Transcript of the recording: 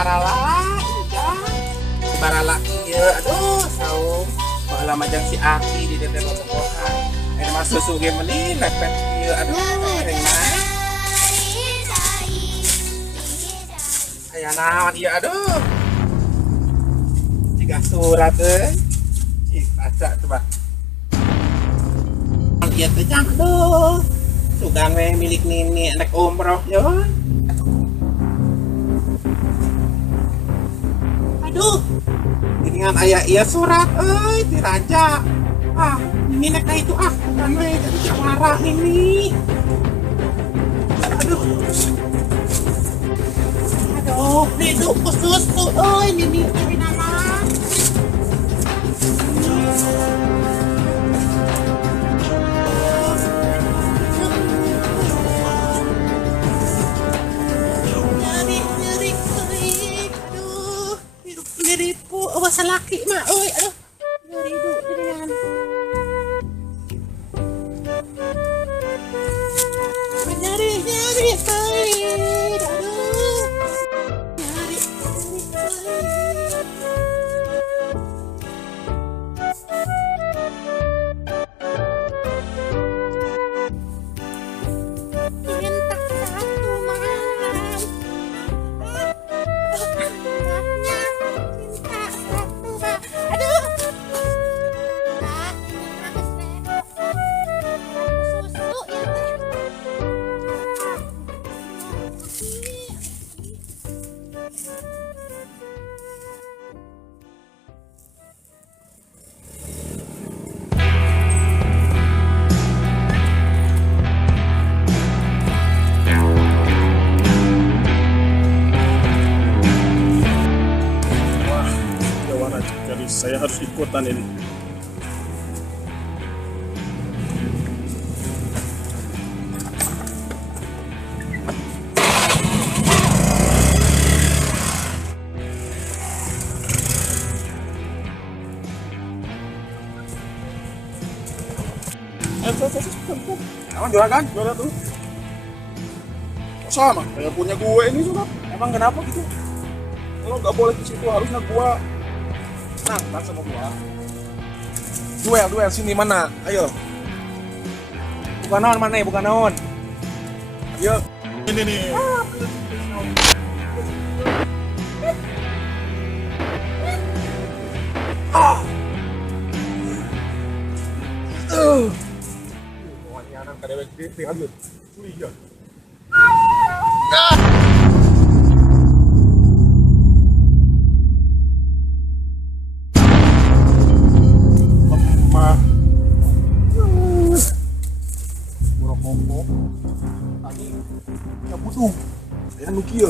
barala ya barala iya aduh saung baheula majang si Aki di teteh bobogohan aya mah susu ge meuli lepet ieu aduh reng mah aya naon ieu aduh ciga surat cik baca coba ieu teh jang aduh sugan we milik nini anak umroh yo aduh dengan ayah iya surat ti raja ini nek itu aku kan we jadi marah ini aduh hidup susu ini nama nyeri po awas laki mah aduh nyeri du dengan nyeri aduh saya harus ikutan ini. Emang juara kan? Juara tuh. Sama, kayak punya gue ini sudah. Emang kenapa gitu? Kalau nggak boleh di situ harusnya gue nantang sama gua. Duel sini mana? Ayo. Bukan naon mana ya? Bukan naon. Ayo. Ini nih. Wanyanan kadewek gede aduh. Iya. Ayan nu kieu.